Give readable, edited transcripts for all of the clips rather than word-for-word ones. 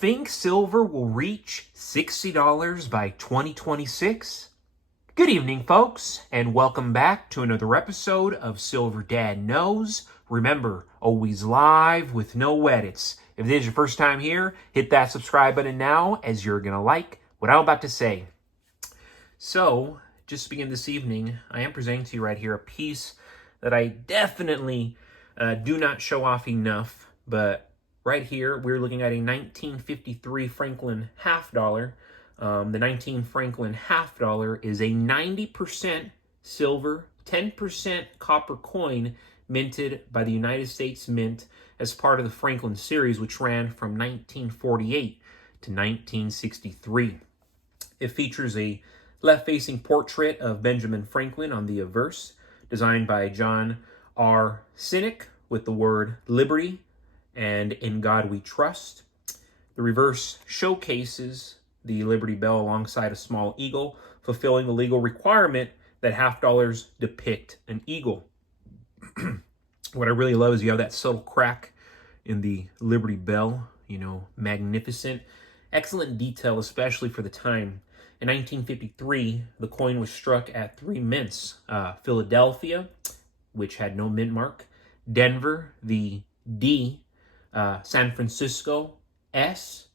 Think silver will reach $60 by 2026? Good evening, folks, and welcome back to another episode of Silver Dad Knows. Remember, always live with no edits. If this is your first time here, hit that subscribe button now, as you're going to like what I'm about to say. So, just to begin this evening, I am presenting to you right here a piece that I definitely do not show off enough, but right here, we're looking at a 1953 Franklin half dollar. The 19 Franklin half dollar is a 90% silver, 10% copper coin minted by the United States Mint as part of the Franklin series, which ran from 1948 to 1963. It features a left-facing portrait of Benjamin Franklin on the obverse, designed by John R. Sinek, with the word liberty and in God we trust. The reverse showcases the Liberty Bell alongside a small eagle, fulfilling the legal requirement that half dollars depict an eagle. What I really love is you have that subtle crack in the Liberty Bell, magnificent. Excellent detail, especially for the time. In 1953, the coin was struck at 3 mints. Philadelphia, which had no mint mark. Denver, the D. San Francisco, S.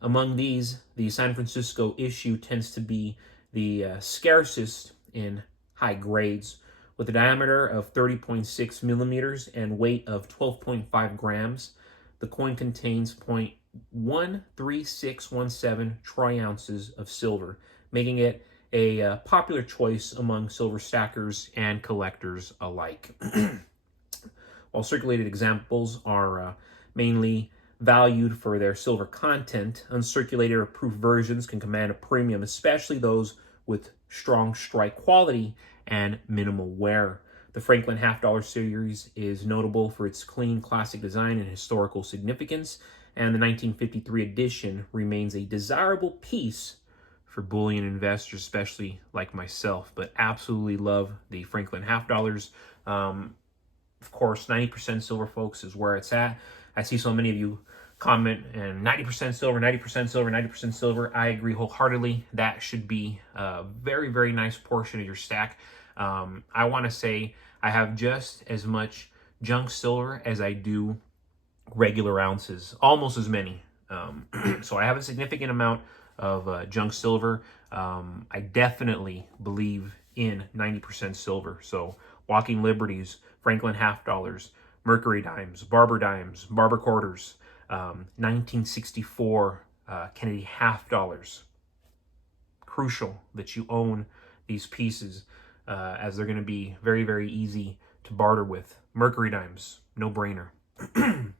Among these, the San Francisco issue tends to be the scarcest in high grades, with a diameter of 30.6 millimeters and weight of 12.5 grams. The coin contains 0.13617 troy ounces of silver, making it a popular choice among silver stackers and collectors alike. While circulated examples are mainly valued for their silver content, uncirculated or proof versions can command a premium, especially those with strong strike quality and minimal wear. The Franklin half dollar series is notable for its clean, classic design and historical significance, and the 1953 edition remains a desirable piece for bullion investors, especially like myself, but absolutely love the Franklin half dollars. Of course, 90% silver, folks, is where it's at. I see so many of you comment, and 90% silver, 90% silver, 90% silver. I agree wholeheartedly. That should be a very, very nice portion of your stack. I want to say I have just as much junk silver as I do regular ounces, almost as many. So I have a significant amount of junk silver. I definitely believe in 90% silver. So Walking Liberties, Franklin half dollars, Mercury dimes, Barber quarters, 1964 Kennedy half dollars. Crucial that you own these pieces, as they're going to be very, very easy to barter with. Mercury dimes, no brainer. And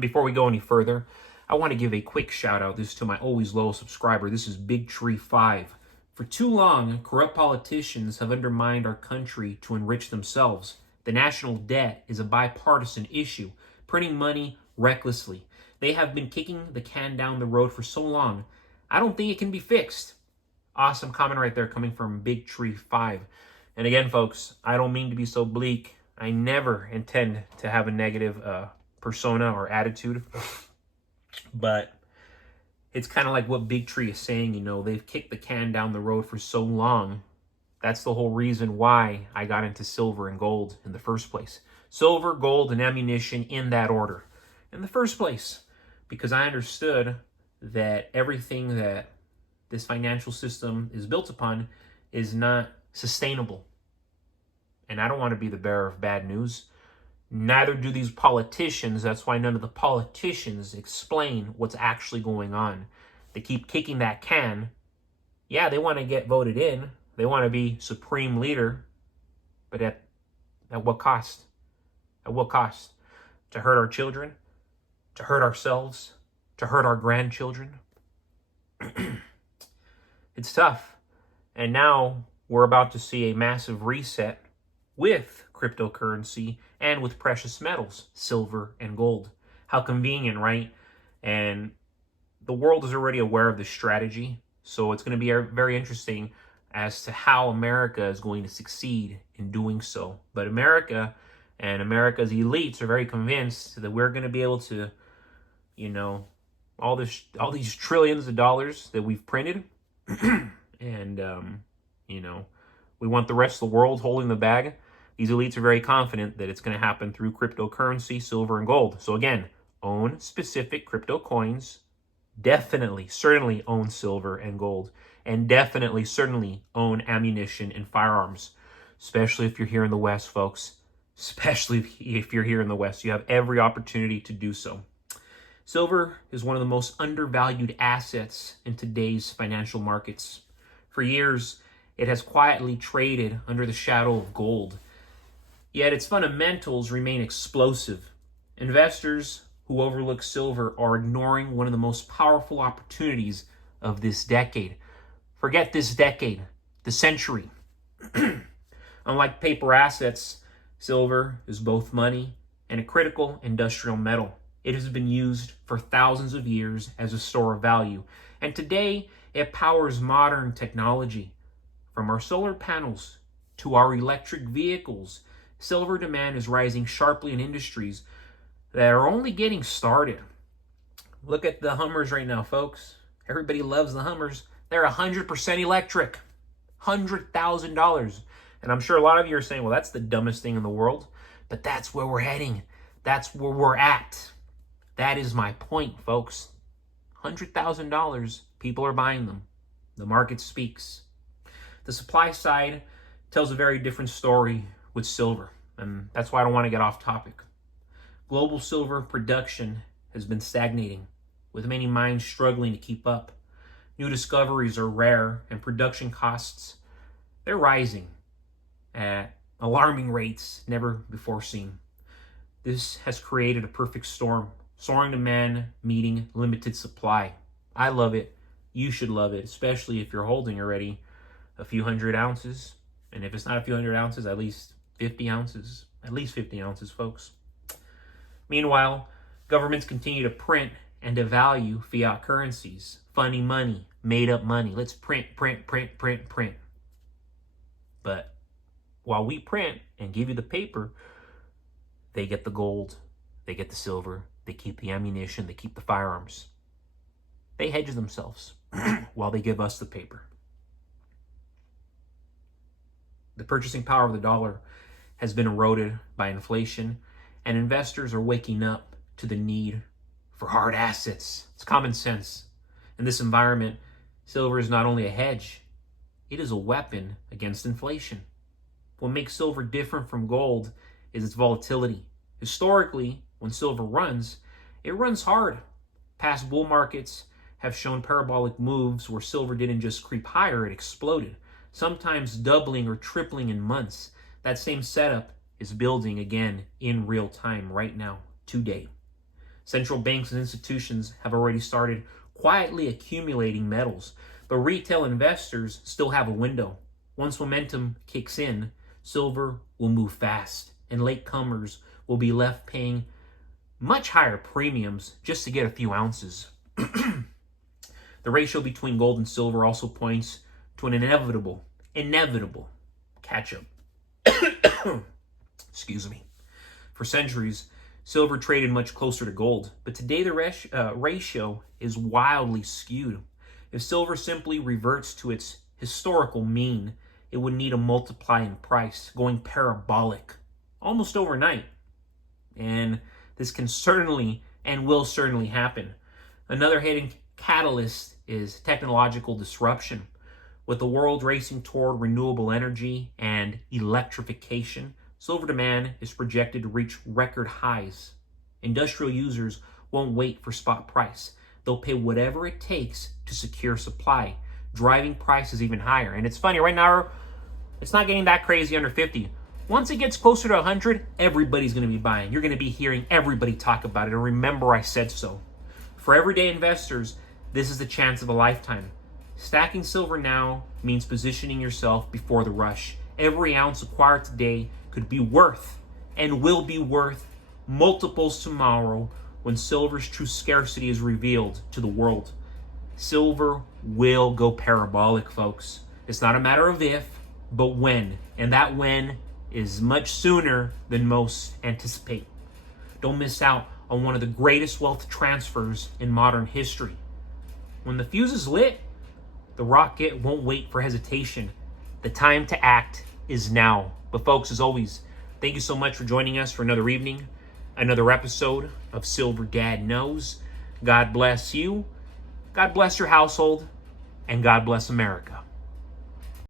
before we go any further, I want to give a quick shout out. This is to my always loyal subscriber. This is Big Tree 5. For too long, corrupt politicians have undermined our country to enrich themselves. The national debt is a bipartisan issue, printing money recklessly. They have been kicking the can down the road for so long, I don't think it can be fixed. Awesome comment right there coming from Big Tree 5. And again, folks, I don't mean to be so bleak. I never intend to have a negative persona or attitude. But it's kind of like what Big Tree is saying, they've kicked the can down the road for so long. That's the whole reason why I got into silver and gold in the first place. Silver, gold, and ammunition in that order in the first place. Because I understood that everything that this financial system is built upon is not sustainable. And I don't want to be the bearer of bad news. Neither do these politicians. That's why none of the politicians explain what's actually going on. They keep kicking that can. Yeah, they want to get voted in. They want to be supreme leader. But at what cost? At what cost? To hurt our children? To hurt ourselves? To hurt our grandchildren? It's tough. And now we're about to see a massive reset with cryptocurrency and with precious metals, silver and gold. How convenient, right? And the world is already aware of this strategy. So it's going to be very interesting as to how America is going to succeed in doing so. But America and America's elites are very convinced that we're going to be able to, all these trillions of dollars that we've printed, and we want the rest of the world holding the bag. These elites are very confident that it's going to happen through cryptocurrency, silver, and gold. So again, own specific crypto coins. Definitely, certainly own silver and gold. And definitely, certainly own ammunition and firearms. Especially if you're here in the West, folks. Especially if you're here in the West. You have every opportunity to do so. Silver is one of the most undervalued assets in today's financial markets. For years, it has quietly traded under the shadow of gold. Yet its fundamentals remain explosive. Investors who overlook silver are ignoring one of the most powerful opportunities of this decade. Forget this decade, the century. Unlike paper assets, silver is both money and a critical industrial metal. It has been used for thousands of years as a store of value, and today it powers modern technology. From our solar panels to our electric vehicles, silver demand is rising sharply in industries that are only getting started. Look at the Hummers right now, folks. Everybody loves the Hummers. They're 100% electric. $100,000. And I'm sure a lot of you are saying, well, that's the dumbest thing in the world. But that's where we're heading. That's where we're at. That is my point, folks. $100,000, people are buying them. The market speaks. The supply side tells a very different story with silver, and that's why I don't want to get off topic. Global silver production has been stagnating, with many mines struggling to keep up. New discoveries are rare, and production costs, they're rising at alarming rates never before seen. This has created a perfect storm. Soaring demand meeting limited supply. I love it. You should love it, especially if you're holding already a few hundred ounces. And if it's not a few hundred ounces, at least 50 ounces. At least 50 ounces, folks. Meanwhile, governments continue to print and devalue fiat currencies. Funny money, made up money. Let's print. But while we print and give you the paper, they get the gold, they get the silver, they keep the ammunition, they keep the firearms. They hedge themselves while they give us the paper. The purchasing power of the dollar has been eroded by inflation, and investors are waking up to the need for hard assets. It's common sense. In this environment, silver is not only a hedge, it is a weapon against inflation. What makes silver different from gold is its volatility. Historically, when silver runs, it runs hard. Past bull markets have shown parabolic moves where silver didn't just creep higher, it exploded, sometimes doubling or tripling in months. That same setup is building again in real time right now, today. Central banks and institutions have already started quietly accumulating metals, but retail investors still have a window. Once momentum kicks in, silver will move fast, and latecomers will be left paying much higher premiums just to get a few ounces. The ratio between gold and silver also points to an inevitable catch-up. Excuse me. For centuries, silver traded much closer to gold, but today the ratio is wildly skewed. If silver simply reverts to its historical mean, it would need a multiply in price, going parabolic, almost overnight. And this can certainly and will certainly happen. Another hidden catalyst is technological disruption. With the world racing toward renewable energy and electrification, silver demand is projected to reach record highs. Industrial users won't wait for spot price. They'll pay whatever it takes to secure supply, driving prices even higher. And it's funny, right now, it's not getting that crazy under 50. Once it gets closer to 100, everybody's going to be buying. You're going to be hearing everybody talk about it. And remember, I said so. For everyday investors, this is the chance of a lifetime. Stacking silver now means positioning yourself before the rush. Every ounce acquired today could be worth and will be worth multiples tomorrow when silver's true scarcity is revealed to the world. Silver will go parabolic, folks. It's not a matter of if, but when. And that when is much sooner than most anticipate. Don't miss out on one of the greatest wealth transfers in modern history. When the fuse is lit, the rocket won't wait for hesitation. The time to act is now. But folks, as always, thank you so much for joining us for another evening, another episode of Silver Dad Knows. God bless you, God bless your household, and God bless America.